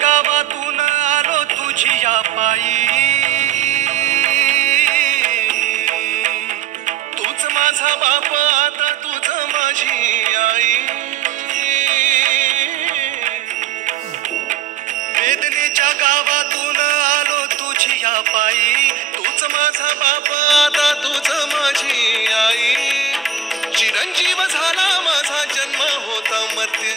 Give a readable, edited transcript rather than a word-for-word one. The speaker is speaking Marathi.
गावातून आलो तुझी या पायी, तूच माझा बाप आता तूच माझी आई. वेदनेच्या गावातून आलो तुझी या पायी, तूच माझा बाप आता तूच माझी आई. चिरंजीव झाला माझा जन्म होता मर्त्य.